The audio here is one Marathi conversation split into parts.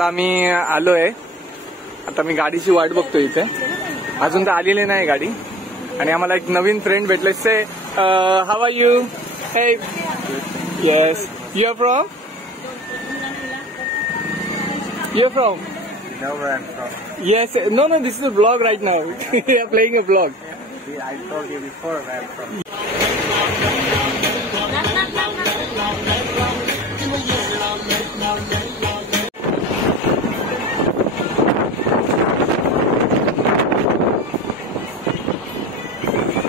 आता आम्ही आलोय. आता मी गाडीची वाट बघतोय इथे. अजून तर आलेली नाही गाडी. आणि आम्हाला एक नवीन फ्रेंड भेटले. Say how are you? Hey yes. You are from? You are from? No, where I'm from. Yes. No, this is a vlog right now. We are playing a vlog. I told you before where I'm from.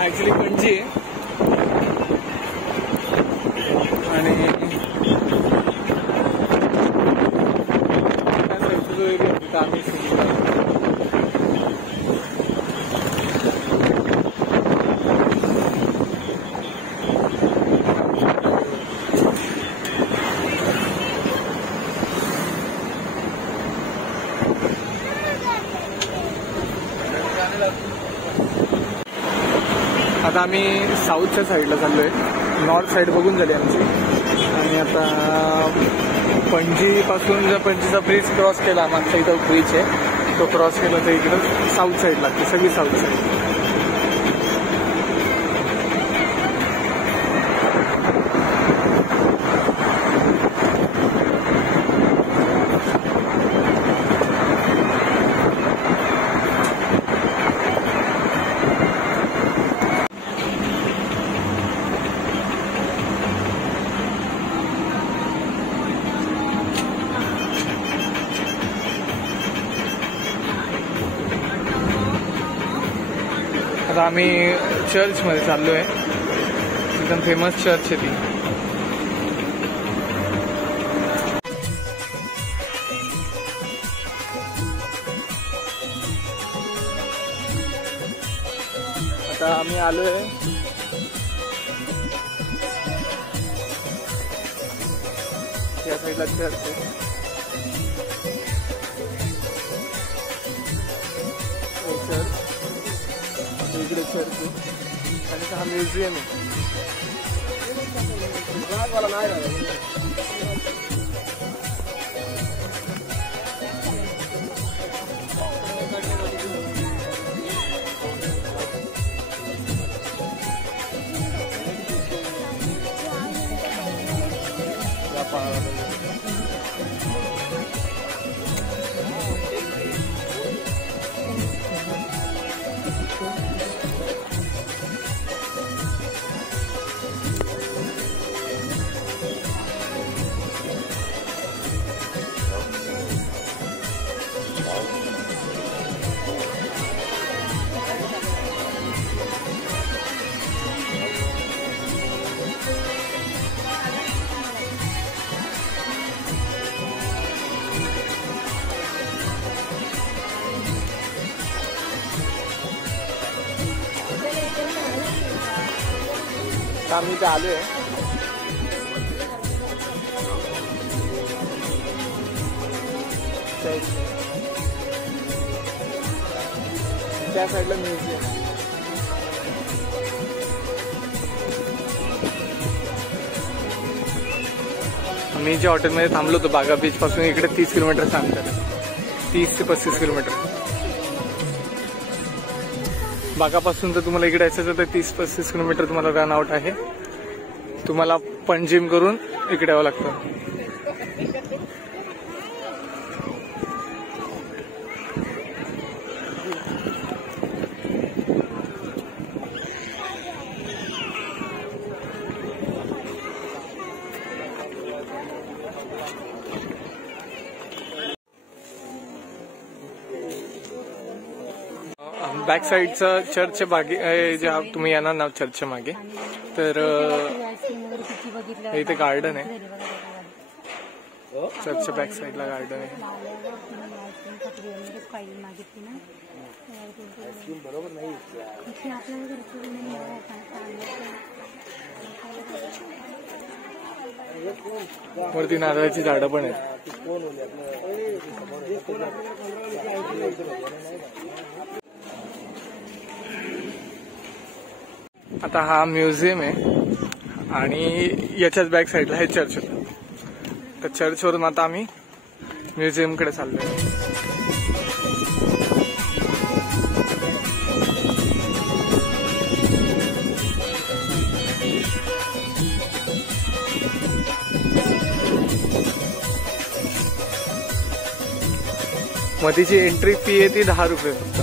Actually, Panaji आहे. आणि जो एरिया तिथं आम्ही आता आम्ही साऊथच्या साईडला चाललोय. नॉर्थ साईड बघून झाली आमची. आणि आता पणजीपासून जर पणजीचा ब्रिज क्रॉस केला, मागचा इथं ब्रिज आहे, तो क्रॉस केला तर इकडं साऊथ साईड लागते, सगळी साऊथ साईड. आता आम्ही चर्चमध्ये चाललो आहे. एकदम फेमस चर्च आहे ती. आता आम्ही आलो आहे या साईडला चर्च आहे. चर्च इकडे चर्च आहे आणि हा म्युझियम आहे. आम्ही इथे आलोय. त्या साईडला म्युझियम. आम्ही ज्या हॉटेलमध्ये थांबलो होतो बागा बीच पासून इकडे 30 किलोमीटर अंतर, 30 ते 35 किलोमीटर. बागापासून जर तुम्हाला इकडे यायचं तर 30-35 किलोमीटर तुम्हाला रन आउट आहे. तुम्हाला पणजीम करून इकडे यावं लागतं. बॅक साईडचं चर्चच्या मागे जे तुम्ही येणार ना चर्चच्या मागे, तर इथे गार्डन आहे. चर्चच्या बॅक साईडला गार्डन आहे. वरती नारळाची झाडं पण आहेत. आता हा म्युझियम आहे आणि याच्याच बॅक साईडला हे चर्च होतं. तर चर्चवरून आता आम्ही म्युझियम कडे चाललोय. मधीची एंट्री फी आहे ती 10 रुपये फक्त.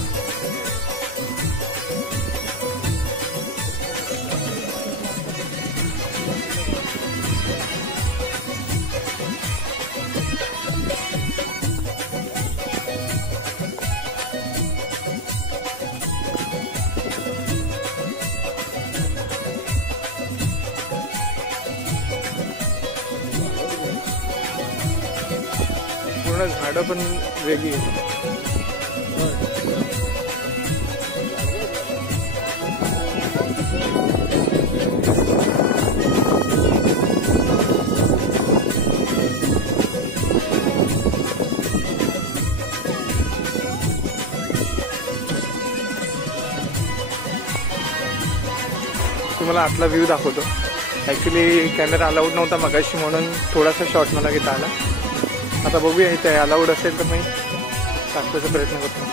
पूर्ण झाडं पण वेगळी आहेत. तुम्हाला आतला व्ह्यू दाखवतो. ऍक्च्युली कॅमेरा अलाउड नव्हता मगाशी म्हणून थोडासा शॉट मला घेता आला. आता बघूया इथे अलाउड असेल तर मी टाकण्याचा प्रयत्न करतो.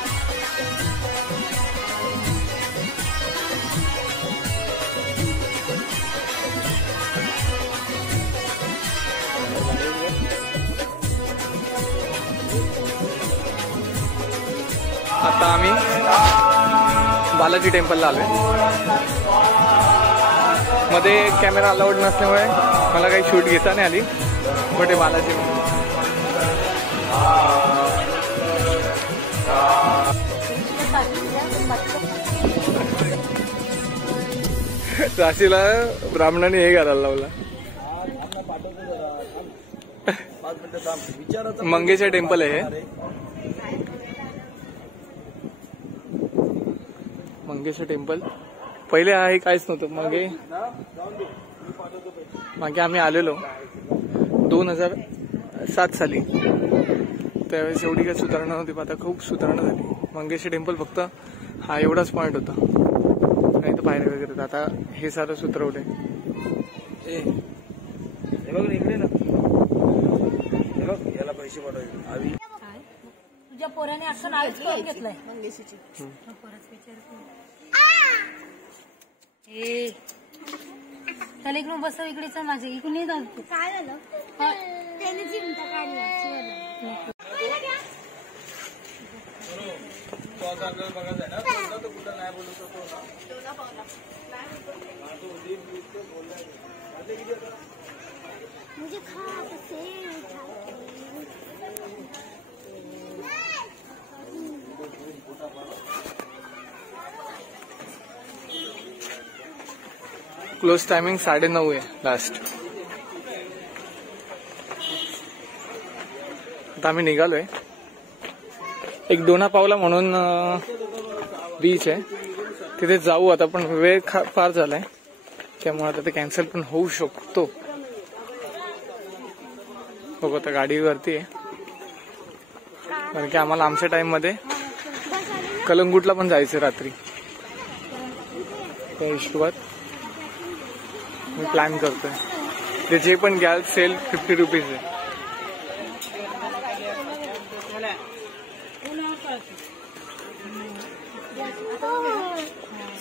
आता आम्ही बालाजी टेम्पलला आलोय. मध्ये कॅमेरा अलाउड नसल्यामुळे मला काही शूट घेता नाही आली. बट हे बालाजी राशीला ब्राह्मणाने हे घालायला लावला. मंगेचे टेम्पल आहे हे. मंगेचे टेम्पल पहिले आहे काहीच नव्हतं. मागे आम्ही आलेलो 2007 साली. त्यावेळेस एवढी काही सुधारणा नव्हती. आता खूप सुधारणा झाली. मंगेशी टेम्पल फक्त हा एवढाच पॉइंट होता. नाही तर पायऱ्या वगैरे. आता हे सारं सुधरवलंय. बघ इकडे ना. याला पैसे पाठवायचे. तुझ्या पोराने असं नाहीच करून घेतलंय मंगेशीची. त्याला इकडून बसव. इकडे चल माझे इकडून जाऊ. काय झालं त्याने चिमटा काढला. मुझे क्लोज टायमिंग 9:30 आहे लास्ट. आता आम्ही निघालोय. एक डोना पावला म्हणून बीच आहे तिथे जाऊ आता. पण वेळ फार झालाय त्यामुळे आता ते कॅन्सल पण होऊ शकतो. बघू आता गाडीवरती आहे. कारण की आम्हाला आमच्या टाइम मध्ये कलंगूटला पण जायचं रात्री. त्या हिशोबात मी प्लॅन करतोय. ते जे पण घ्याल सेल 50 रुपीज आहे.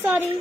सॉरी.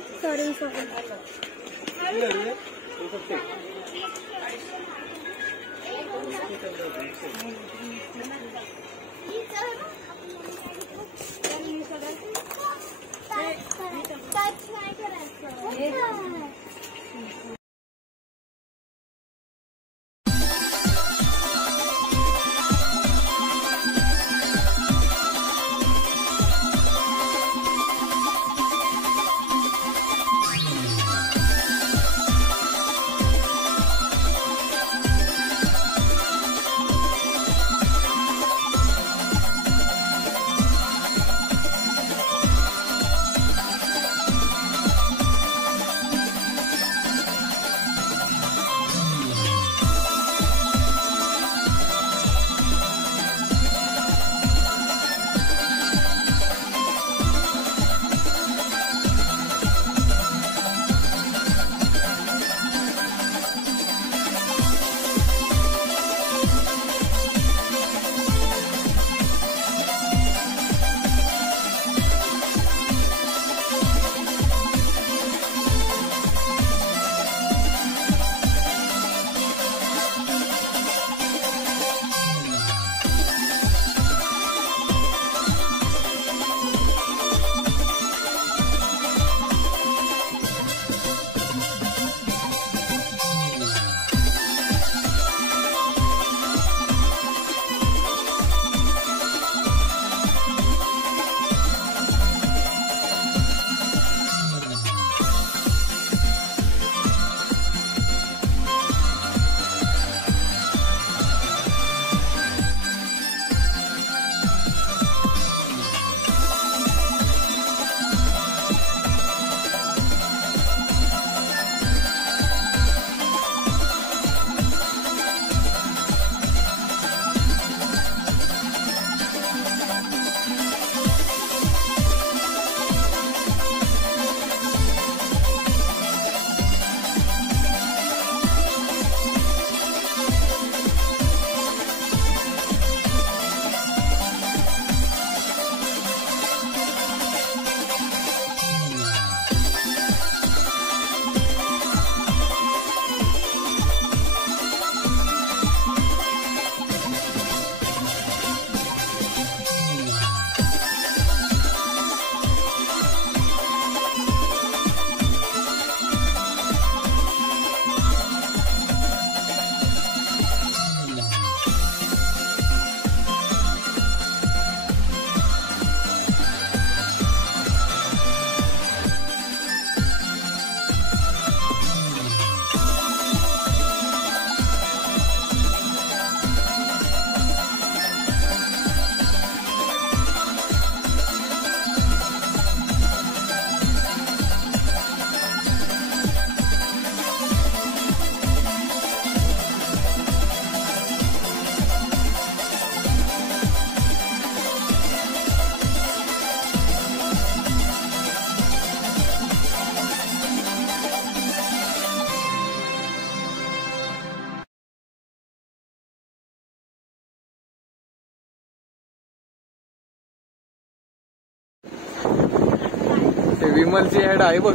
ते विमलची ऍड आहे बघ.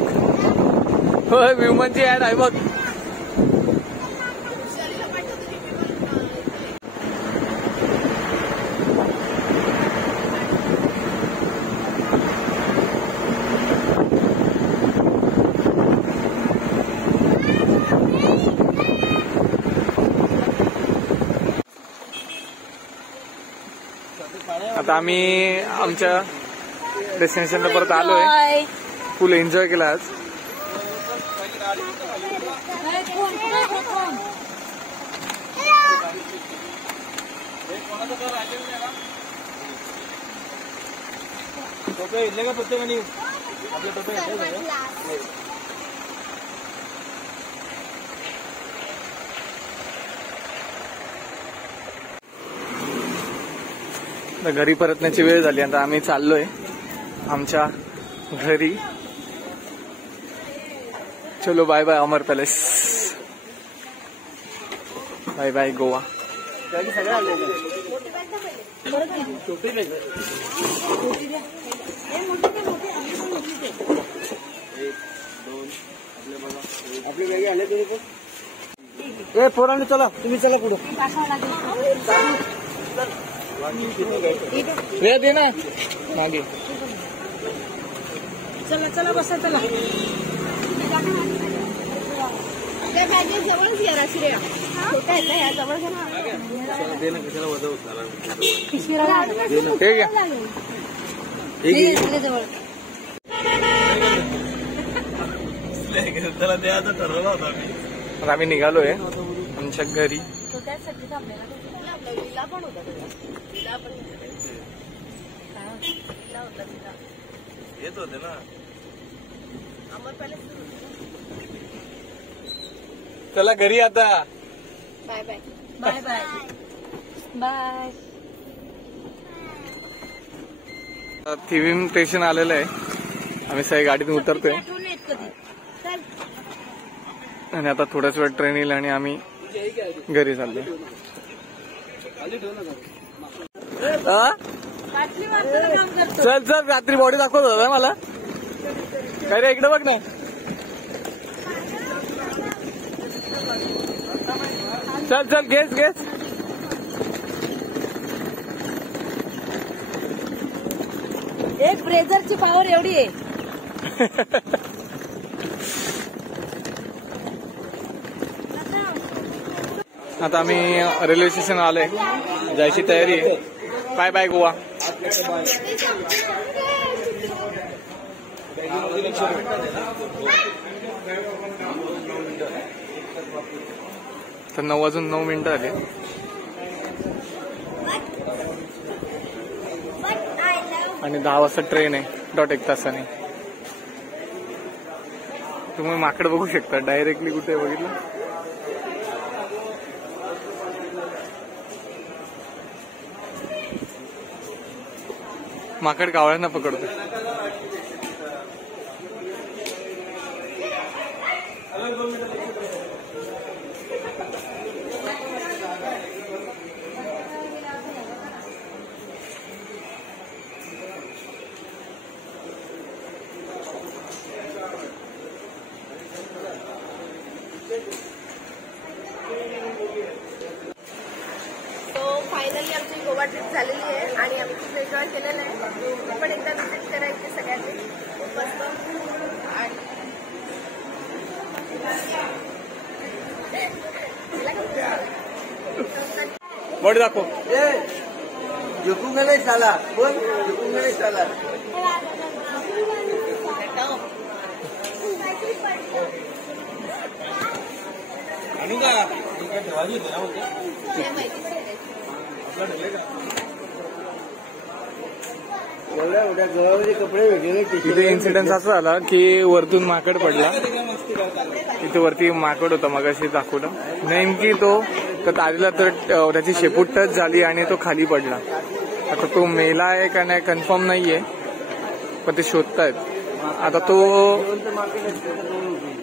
होय विमलची ऍड आहे बघ. आता आम्ही आमच्या डेस्टिनेशनला परत आलोय. फुल एन्जॉय केला आज. घरी परतण्याची वेळ झाली. आता आम्ही चाललोय आमच्या घरी. चलो bye bye Amar Palace. Bye bye Goa. पोरांनी चला, तुम्ही चला पुढे. वेळ दे ना मागे. चला चला बसा चला. जवळच या श्रेया. होता येत या जवळ जवळ. त्याला द्यायचं ठरवलं होतं आम्ही. आम्ही निघालोय आमच्या घरी. तो त्यासाठी थांबलेला पण होता. येत होते ना. अमर पॅलेस. चला घरी आता. Bye bye bye bye bye. Thivim station आलेलं आहे. आम्ही सगळी गाडीतून उतरतोय आणि आता थोड्याच वेळ ट्रेन येईल आणि आम्ही घरी चाललोय. चल चल रात्री बॉडी दाखवत होता मला. काय रे इकडे बघ ना. चल चल गेस गेस. एक ब्रेझरची पॉवर एवढी आहे. आता आम्ही रेल्वे स्टेशन आलोय. जायची तयारी आहे. Bye bye Goa. तर 9:09 झाले. आणि 10 वाजता ट्रेन आहे. 1 तासाने. तुम्ही माकड बघू शकता डायरेक्टली कुठे बघितलं. माकड कावळ्यांना पकडतो. फायनली आमची गोवा ट्रिप झालेली आहे आणि आम्ही खूप एन्जॉय केलेलं आहे. पण एकदा विजिट करायचे सगळ्यांनी. खूप मस्त. आणि बॉडी दाखव. झोपून गेले साला. बोल झोपून गेले साला. आणि का ठेवायची होती ना. इथे इन्सिडेंट असा झाला की वरतून माकड पडला. इथे वरती माकड होता मगाशी दाखवलं. नेमकी तो तारीला तर त्याची शेपूट टच झाली आणि तो खाली पडला. आता तो मेला आहे का नाही कन्फर्म नाहीये पण ते शोधतायत.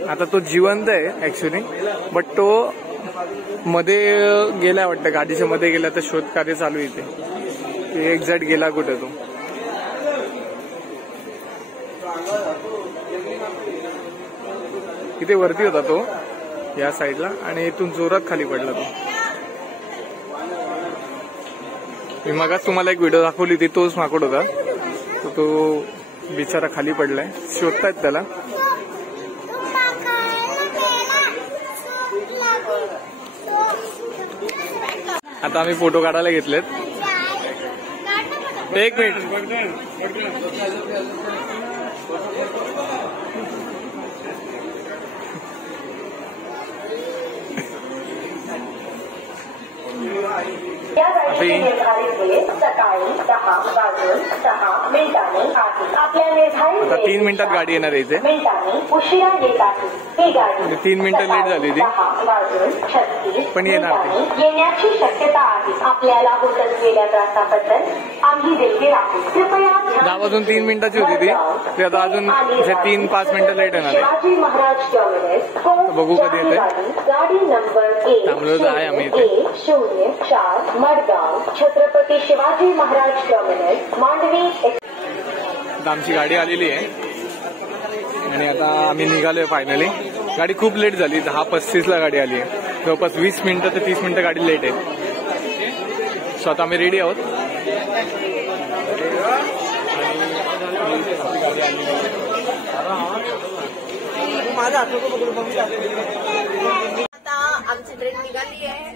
आता तो जिवंत आहे ऍक्च्युली. बट तो मध्ये गेला वाटतं. गाडीच्या मध्ये गेला तर शोध कार्य चालू इथे. एक्झॅक्ट गेला कुठे तो. इथे वरती होता तो या साईडला आणि इथून जोरात खाली पडला तो. मी मगाच तुम्हाला एक व्हिडिओ दाखवली होती, तोच माकड होता. तो बिचारा खाली पडलाय, शोधतायत त्याला. आता आम्ही फोटो काढायला घेतलेत. एक मिनिट. आता 3 मिनिटात गाडी येणार आहे इथे. उशिरा येत आहे. ही गाडी 3 मिनिटं लेट झाली ती, पण येणार ती. येण्याची शक्यता आहे. आपल्याला होत असलेल्या त्रासाबद्दल आम्ही देखील आहोत. कृपया 10 वाजून 3 मिनिटाची होती ती आता अजून 3-5 मिनिटं लेट येणार आहे. शिवाजी महाराज टर्मिनस बघू कधी येते. गाडी नंबर थांबलो आहे आम्ही इथे. 104 मडगाव छत्रपती शिवाजी महाराज टर्मिनस मांडवी. आमची गाडी आलेली आहे आणि आता आम्ही निघालोय फायनली. गाडी खूप लेट झाली, 10:35 गाडी आली आहे. जवळपास 20 मिनिटं ते 30 मिनिटं गाडी लेट आहे. सो आता आम्ही रेडी आहोत. आता आमची ट्रेन निघाली आहे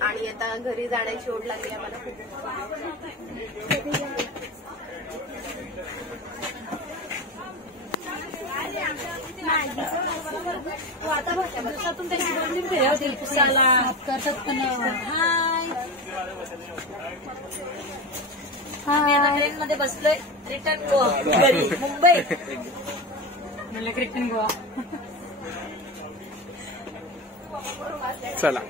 आणि आता घरी जाण्याची ओढ लागली आम्हाला खूप. ट्रेन मध्ये बसलोय. रिटर्न गोवा घरी मुंबई. रिटर्न गोवा. चला.